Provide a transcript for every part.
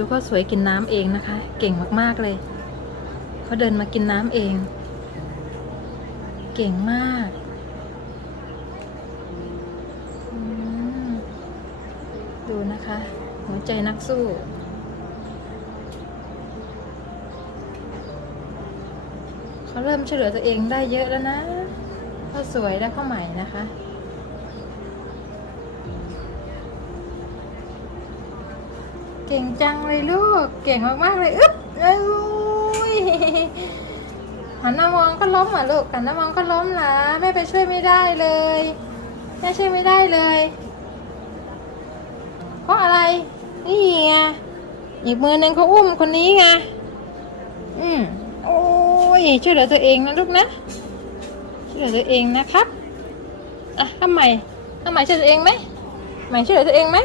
ดูเขาสวยกินน้ำเองนะคะ เก่งมากๆเลย เขาเดินมากินน้ำเอง เก่งมากมดูนะคะ หัวใจนักสู้เขาเริ่มช่วยเหลือตัวเองได้เยอะแล้วนะเขาสวยและเขาใหม่นะคะ เก่งจังเลยลูก เก่งมากๆเลยอึ๊บเอ้ยหันหน้ามองก็ล้มอะลูกหันหน้ามองก็ล้มล่ะแม่ไปช่วยไม่ได้เลยแม่ช่วยไม่ได้เลย เพราะอะไร นี่ไงอีกมือหนึ่งเขาอุ้มคนนี้ไงอืมโอ้ยช่วยเหลือตัวเองนะลูกนะช่วยเหลือตัวเองนะครับอะทำไมทำไมช่วยตัวเองไหมใหม่ช่วยเหลือตัวเองไหม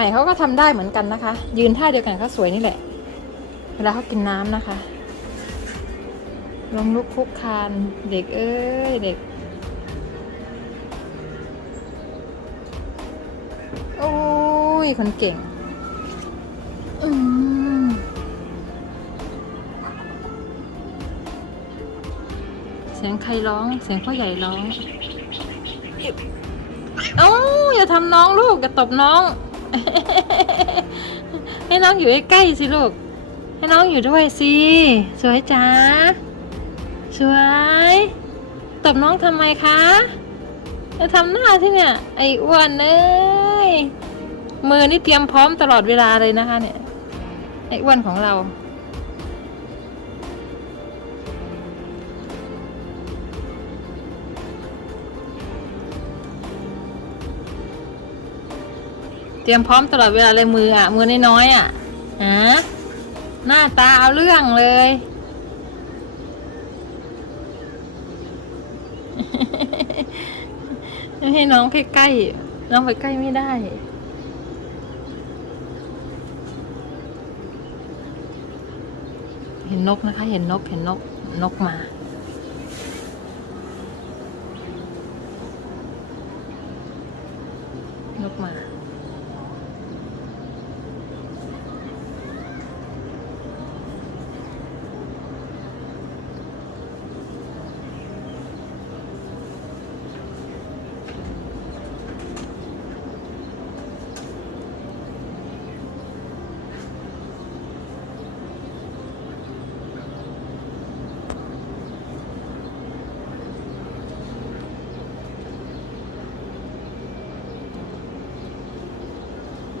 หม่เขาก็ทำได้เหมือนกันนะคะ ยืนท่าเดียวกันเขาสวยนี่แหละ เวลาเขากินน้ำนะคะ ลงลุกคุกคานเด็กเอ้ยเด็ก โอ้ย คนเก่ง อืมเสียงใครร้อง เสียงพ่อใหญ่ร้อง เอ้าอย่าทำน้องลูก อย่าตบน้อง ให้น้องอยู่ใกล้ๆสิลูก ให้น้องอยู่ด้วยสิ สวยจ้า สวย ตบน้องทำไมคะจะทำหน้าที่เนี่ย ไอ้อ้วนเอ้ยมือนี่เตรียมพร้อมตลอดเวลาเลยนะคะเนี่ย ไอ้อ้วนของเรา รียมพร้อมตลอดเวลาเลยมืออะ มือน้อยๆอะฮะหน้าตาเอาเรื่องเลย ให้น้องใกล้ๆน้องไปใกล้ไม่ได้เห็นนกนะคะ เห็นนก เห็นนก นกมา นกมา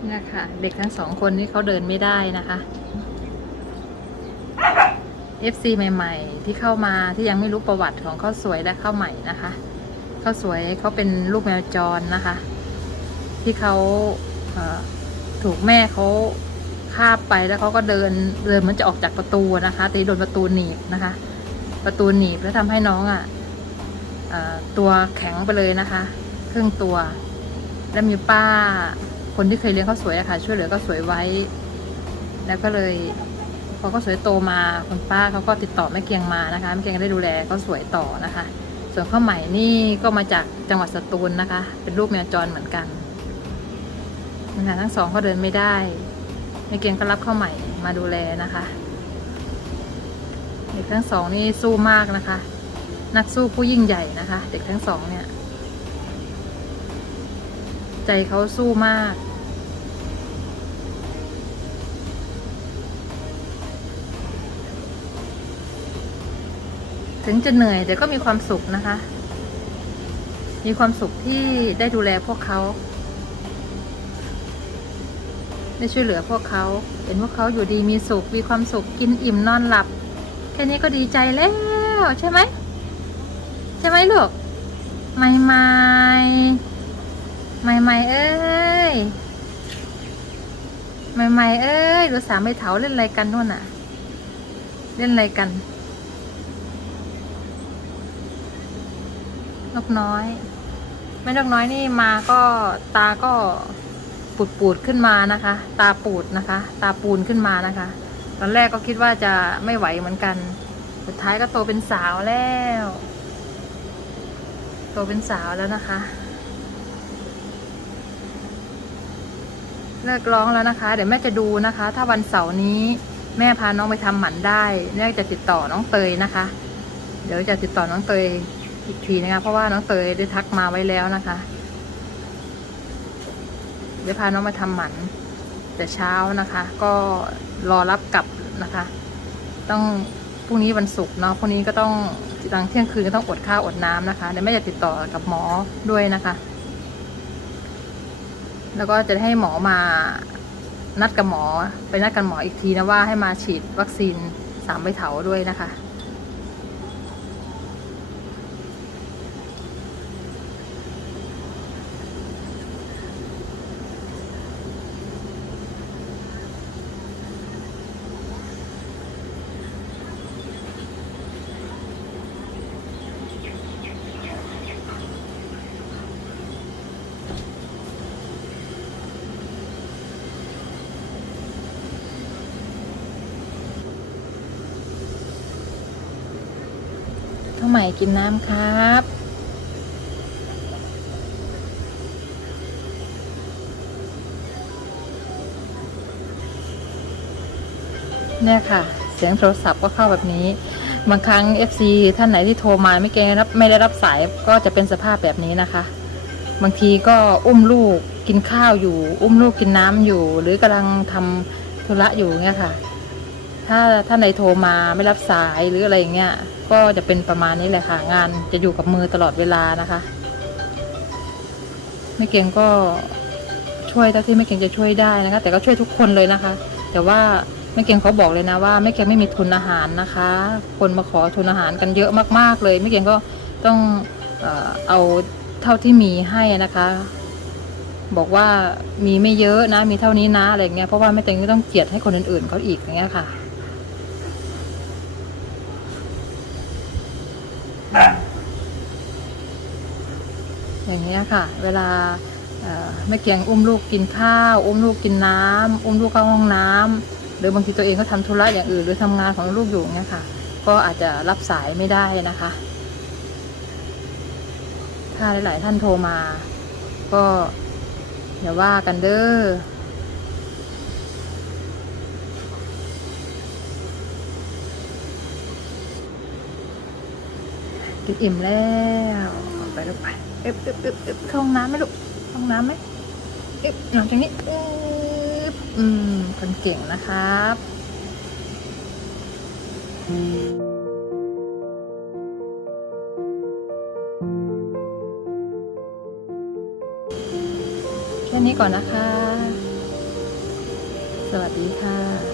นี่นะคะเด็กทั้งสองคนนี้เขาเดินไม่ได้นะคะ FC ใหม่ ๆ ที่เข้ามาที่ยังไม่รู้ประวัติของข้าวสวยและข้าวใหม่นะคะข้าวสวยเขาเป็นลูกแมวจรนะคะ ที่เขาเถูกแม่เขาคาบไปแล้วเขาก็เดินเดินเหมือนจะออกจากประตูนะคะตีโดนประตูหนีบนะคะ ประตูหนีบแล้วทำให้น้องอะ่ะตัวแข็งไปเลยนะคะ ครึ่งตัว แล้วมีป้า คนที่เคยเลี้ยงข้าวสวยอะค่ะ ช่วยเหลือข้าวสวยไว้ แล้วก็เลยพอข้าวสวยโตมาคุณป้าเขาก็ติดต่อแม่เกียงมานะคะแม่เกียงได้ดูแลข้าวสวยต่อนะคะ ส่วนข้าวใหม่นี่ก็มาจากจังหวัดสตูลนะคะ เป็นลูกแมวจรเหมือนกันนะคะทั้งสองเขาเดินไม่ได้แม่เกียงก็รับข้าวใหม่มาดูแลนะคะเด็กทั้งสองนี่สู้มากนะคะ นักสู้ผู้ยิ่งใหญ่นะคะ เด็กทั้งสองเนี่ย ใจเขาสู้มาก ถึงจะเหนื่อยแต่ก็มีความสุขนะคะ มีความสุขที่ได้ดูแลพวกเขา ได้ช่วยเหลือพวกเขา เห็นพวกเขาอยู่ดีมีสุข มีความสุข กินอิ่มนอนหลับ แค่นี้ก็ดีใจแล้วใช่ไหม ใช่ไหมลูก ไม่ไม่ไม่ไม่เอ้ยไม่ไม่เอ้ยดูสามใบเถาเล่นอะไรกันนู่นน่ะ เล่นอะไรกัน นกน้อยแม่นกน้อยนี่มาก็ตาก็ปูดปูดๆขึ้นมานะคะ ตาปูดนะคะ ตาปูนขึ้นมานะคะ ตอนแรกก็คิดว่าจะไม่ไหวเหมือนกัน สุดท้ายก็โตเป็นสาวแล้ว โตเป็นสาวแล้วนะคะ เลิกร้องแล้วนะคะ เดี๋ยวแม่จะดูนะคะ ถ้าวันเสาร์นี้แม่พาน้องไปทำหมันได้แม่จะติดต่อน้องเตยนะคะ เดี๋ยวจะติดต่อน้องเตย อีกทีนะคะ เพราะว่าน้องเตยได้ทักมาไว้แล้วนะคะเดี๋ยวพาน้องมาทำหมัน แต่เช้านะคะ ก็รอรับกลับนะคะ ต้องพรุ่งนี้วันศุกร์เนาะพรุ่งนี้ก็ต้องหลังเที่ยงคืนก็ต้องอดข้าวอดน้ำนะคะเดี๋ยวแม่จะติดต่อกับหมอด้วยนะคะ แล้วก็จะให้หมอมานัดกับหมอ ไปนัดกันหมออีกทีนะว่าให้มาฉีดวัคซีนสามใบเถาด้วยนะคะ เท่าไหร่กินน้ำครับ เนี่ยค่ะ เสียงโทรศัพท์ก็เข้าแบบนี้ บางครั้ง FC ท่านไหนที่โทรมาไม่เกรับไม่ได้รับสายก็จะเป็นสภาพแบบนี้นะคะ บางทีก็อุ้มลูกกินข้าวอยู่ อุ้มลูกกินน้ำอยู่ หรือกำลังทำธุระอยู่เนี่ยค่ะ ถ้าท่านใดโทรมาไม่รับสายหรืออะไรอย่างเงี้ย ก็จะเป็นประมาณนี้แหละค่ะ งานจะอยู่กับมือตลอดเวลานะคะไม่เก่งก็ช่วยเท่าที่ไม่เก่งจะช่วยได้นะคะ แต่ก็ช่วยทุกคนเลยนะคะ แต่ว่าไม่เก่งเขาบอกเลยนะว่าไม่เก่งไม่มีทุนอาหารนะคะ คนมาขอทุนอาหารกันเยอะมาก ๆ เลยไม่เก่งก็ต้องเอาเท่าที่มีให้นะคะ บอกว่ามีไม่เยอะนะมีเท่านี้นะอะไรอย่างเงี้ยเพราะว่าไม่เก่งก็ต้องเกียรติให้คนอื่นๆเขาอีกอย่างเงี้ยค่ะ อย่างเงี้ค่ะ เวลาแม่เกียงอุ้มลูกกินข้าว อุ้มลูกกินน้ำอุ้มลูกเข้าห้องน้ำหรือบางทีตัวเองก็ทำธุระอย่างอื่น หรือทำงานของลูกอยู่อย่างเงี้ยค่ะ ก็อาจจะรับสายไม่ได้นะคะ ถ้าหลาย ๆ ท่านโทรมา ก็อย่าว่ากันเด้อ กินอิ่มแล้วไปลูกไปเอ๊บเอ๊บเอ๊บเอ๊บเข้าห้องน้ำไหมลูกห้องน้ำไหมเอ๊บหลังจากนี้เอ๊บอืมคนเก่งนะครับแค่นี้ก่อนนะคะ สวัสดีค่ะ